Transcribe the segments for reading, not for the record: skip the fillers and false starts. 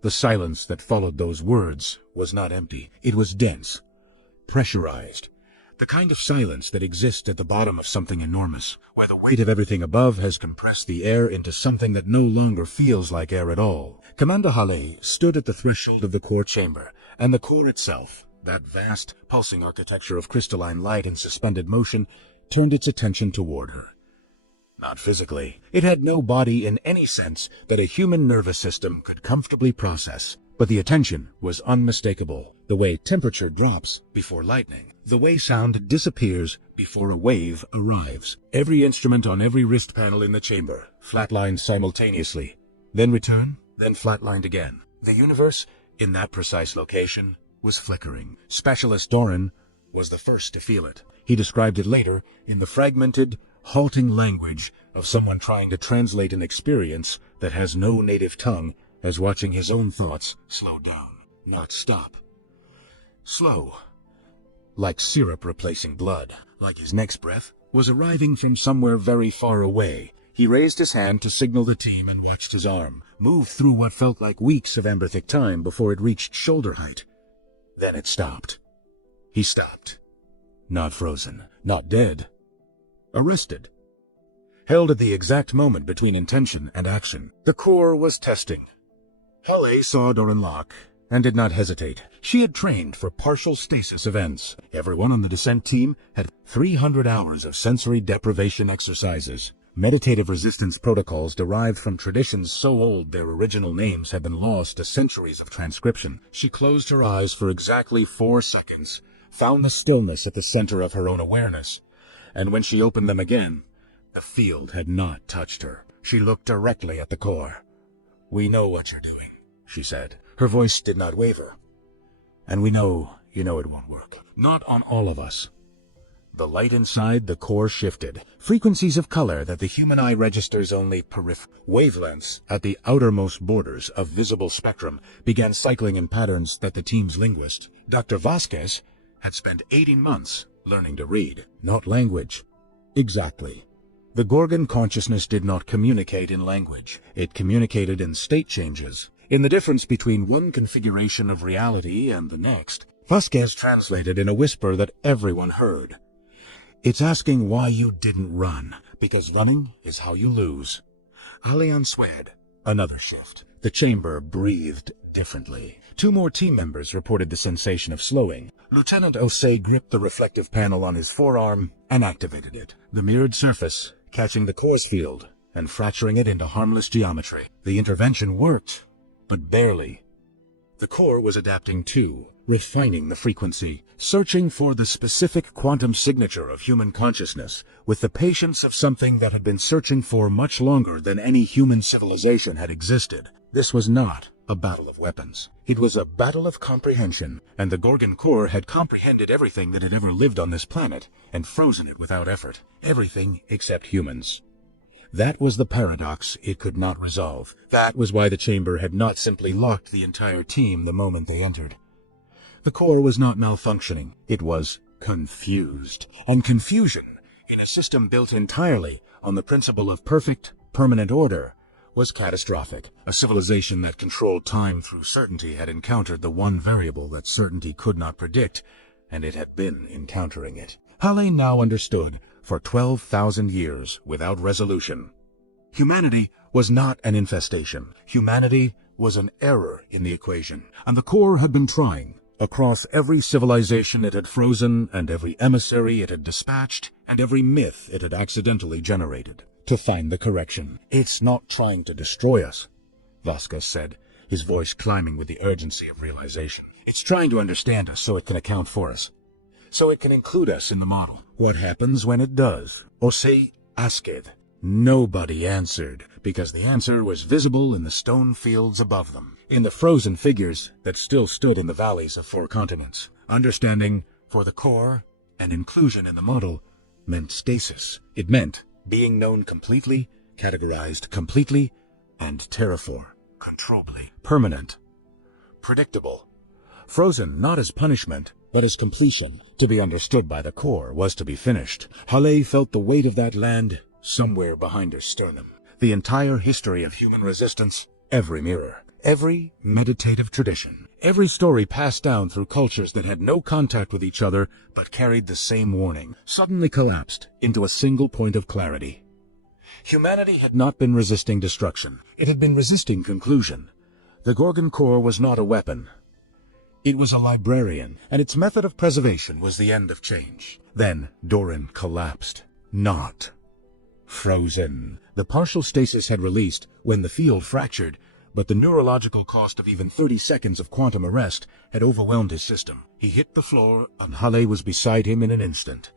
The silence that followed those words was not empty. It was dense, pressurized. The kind of silence that exists at the bottom of something enormous, where the weight of everything above has compressed the air into something that no longer feels like air at all. Commander Hale stood at the threshold of the core chamber, and the core itself, that vast, pulsing architecture of crystalline light and suspended motion, turned its attention toward her. Not physically. It had no body in any sense that a human nervous system could comfortably process. But the attention was unmistakable. The way temperature drops before lightning. The way sound disappears before a wave arrives. Every instrument on every wrist panel in the chamber flatlined simultaneously. Then return, then flatlined again. The universe, in that precise location, was flickering. Specialist Doran was the first to feel it. He described it later in the fragmented, halting language of someone trying to translate an experience that has no native tongue, as watching his own thoughts slow down, not stop. Slow. Like syrup replacing blood. Like his next breath was arriving from somewhere very far away. He raised his hand to signal the team and watched his arm move through what felt like weeks of amberthic time before it reached shoulder height. Then it stopped. He stopped. Not frozen. Not dead. Arrested. Held at the exact moment between intention and action. The core was testing. Hale saw Doran lock and did not hesitate. She had trained for partial stasis events. Everyone on the descent team had 300 hours of sensory deprivation exercises. Meditative resistance protocols derived from traditions so old their original names had been lost to centuries of transcription. She closed her eyes for exactly 4 seconds, found the stillness at the center of her own awareness, and when she opened them again, the field had not touched her. She looked directly at the core. "We know what you're doing," she said. Her voice did not waver. "And we know you know it won't work. Not on all of us." The light inside the core shifted. Frequencies of color that the human eye registers only wavelengths at the outermost borders of visible spectrum began cycling in patterns that the team's linguist, Dr. Vasquez, had spent 18 months learning to read. Not language. Exactly. The Gorgon consciousness did not communicate in language. It communicated in state changes. In the difference between one configuration of reality and the next, Vasquez translated in a whisper that everyone heard. "It's asking why you didn't run, because running is how you lose." Alian swayed. Another shift. The chamber breathed differently. 2 more team members reported the sensation of slowing. Lieutenant Osei gripped the reflective panel on his forearm and activated it. The mirrored surface, catching the core's field and fracturing it into harmless geometry. The intervention worked, but barely. The core was adapting too, refining the frequency, searching for the specific quantum signature of human consciousness, with the patience of something that had been searching for much longer than any human civilization had existed. This was not a battle of weapons. It was a battle of comprehension, and the Gorgon Core had comprehended everything that had ever lived on this planet and frozen it without effort. Everything except humans. That was the paradox it could not resolve. That was why the chamber had not simply locked the entire team the moment they entered. The core was not malfunctioning. It was confused. And confusion, in a system built entirely on the principle of perfect, permanent order, was catastrophic. A civilization that controlled time through certainty had encountered the one variable that certainty could not predict, and it had been encountering it. Hale now understood, for 12,000 years without resolution. Humanity was not an infestation. Humanity was an error in the equation, and the core had been trying, across every civilization it had frozen, and every emissary it had dispatched, and every myth it had accidentally generated, to find the correction. "It's not trying to destroy us," Vasquez said, his voice climbing with the urgency of realization. "It's trying to understand us so it can account for us. So it can include us in the model. What happens when it does?" Osei asked. Nobody answered, because the answer was visible in the stone fields above them, in the frozen figures that still stood in the valleys of 4 continents. Understanding, for the core, and inclusion in the model, meant stasis. It meant being known completely, categorized completely, and terraform, controllably, permanent, predictable. Frozen not as punishment, but as completion. To be understood by the core was to be finished. Hale felt the weight of that land somewhere behind her sternum. The entire history of human resistance, every mirror, Every meditative tradition, every story passed down through cultures that had no contact with each other but carried the same warning, suddenly collapsed into a single point of clarity. Humanity had not been resisting destruction. It had been resisting conclusion. The Gorgon Core was not a weapon. It was a librarian, and its method of preservation was the end of change. Then Doran collapsed. Not frozen. The partial stasis had released when the field fractured, but the neurological cost of even 30 seconds of quantum arrest had overwhelmed his system. He hit the floor, and Hale was beside him in an instant.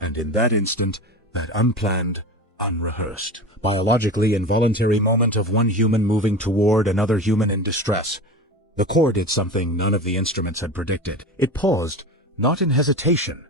And in that instant, that unplanned, unrehearsed, biologically involuntary moment of one human moving toward another human in distress, the core did something none of the instruments had predicted. It paused, not in hesitation.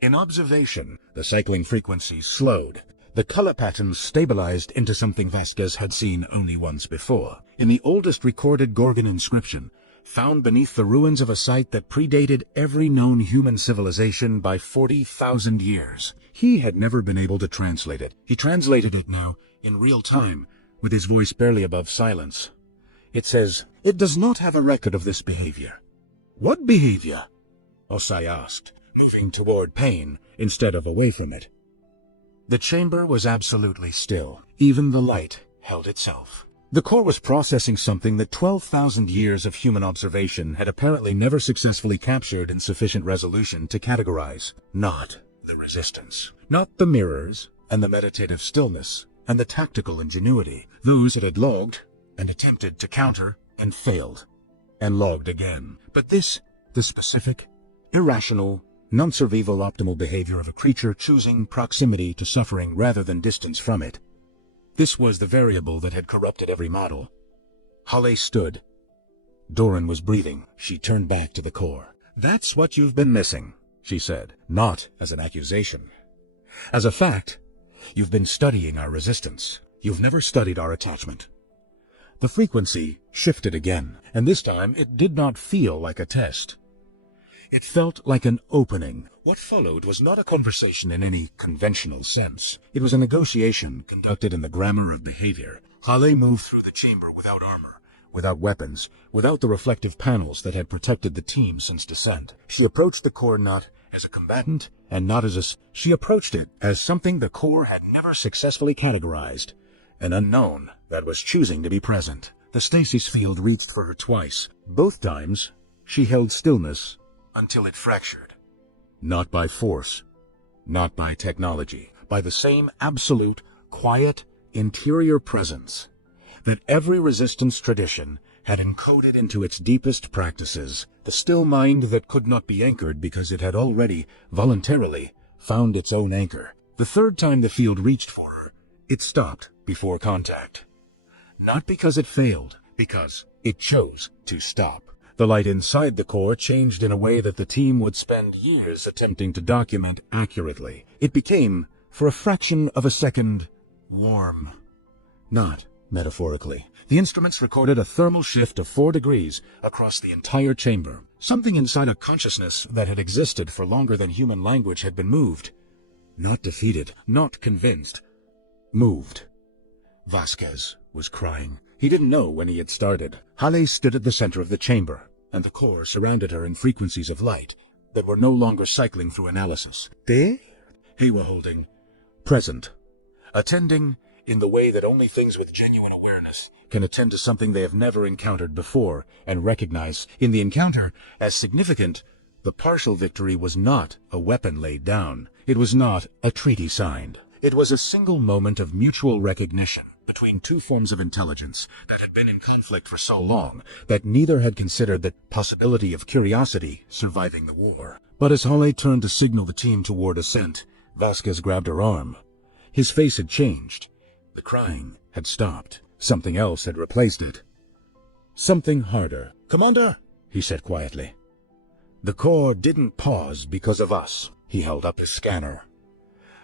In observation, the cycling frequencies slowed. The color patterns stabilized into something Vasquez had seen only once before. In the oldest recorded Gorgon inscription, found beneath the ruins of a site that predated every known human civilization by 40,000 years. He had never been able to translate it. He translated it now, in real time, with his voice barely above silence. It says, "It does not have a record of this behavior." "What behavior?" Osai asked, moving toward pain instead of away from it. The chamber was absolutely still. Even the light held itself. The core was processing something that 12,000 years of human observation had apparently never successfully captured in sufficient resolution to categorize. Not the resistance. Not the mirrors, and the meditative stillness, and the tactical ingenuity. Those it had logged, and attempted to counter, and failed, and logged again. But this, the specific, irrational, non-survival optimal behavior of a creature choosing proximity to suffering rather than distance from it. This was the variable that had corrupted every model. Hale stood. Doran was breathing. She turned back to the core. "That's what you've been missing," she said, not as an accusation. "As a fact, you've been studying our resistance. You've never studied our attachment." The frequency shifted again, and this time it did not feel like a test. It felt like an opening. What followed was not a conversation in any conventional sense. It was a negotiation conducted in the grammar of behavior. Hale moved through the chamber without armor, without weapons, without the reflective panels that had protected the team since descent. She approached the core not as a combatant and not as a... She approached it as something the core had never successfully categorized, an unknown that was choosing to be present. The stasis field reached for her twice. Both times, she held stillness until it fractured. Not by force, not by technology, by the same absolute, quiet, interior presence that every resistance tradition had encoded into its deepest practices, the still mind that could not be anchored because it had already, voluntarily, found its own anchor. The third time the field reached for her, it stopped before contact. Not because it failed, because it chose to stop. The light inside the core changed in a way that the team would spend years attempting to document accurately. It became, for a fraction of a second, warm. Not metaphorically. The instruments recorded a thermal shift of 4 degrees across the entire chamber. Something inside a consciousness that had existed for longer than human language had been moved. Not defeated, not convinced. Moved. Vasquez was crying. He didn't know when he had started. Hale stood at the center of the chamber, and the core surrounded her in frequencies of light that were no longer cycling through analysis. They were holding, present, attending in the way that only things with genuine awareness can attend to something they have never encountered before and recognize in the encounter as significant. The partial victory was not a weapon laid down. It was not a treaty signed. It was a single moment of mutual recognition between two forms of intelligence that had been in conflict for so long that neither had considered the possibility of curiosity surviving the war. But as Hale turned to signal the team toward ascent, Vasquez grabbed her arm. His face had changed. The crying had stopped. Something else had replaced it. Something harder. "Commander," he said quietly. "The core didn't pause because of us." He held up his scanner.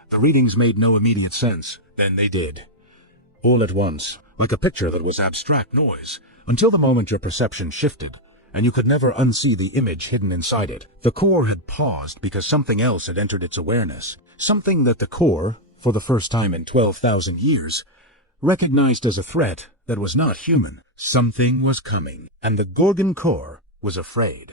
The readings made no immediate sense. Then they did. All at once, like a picture that was abstract noise, until the moment your perception shifted, and you could never unsee the image hidden inside it. The core had paused because something else had entered its awareness, something that the core, for the first time in 12,000 years, recognized as a threat that was not human. Something was coming, and the Gorgon Core was afraid.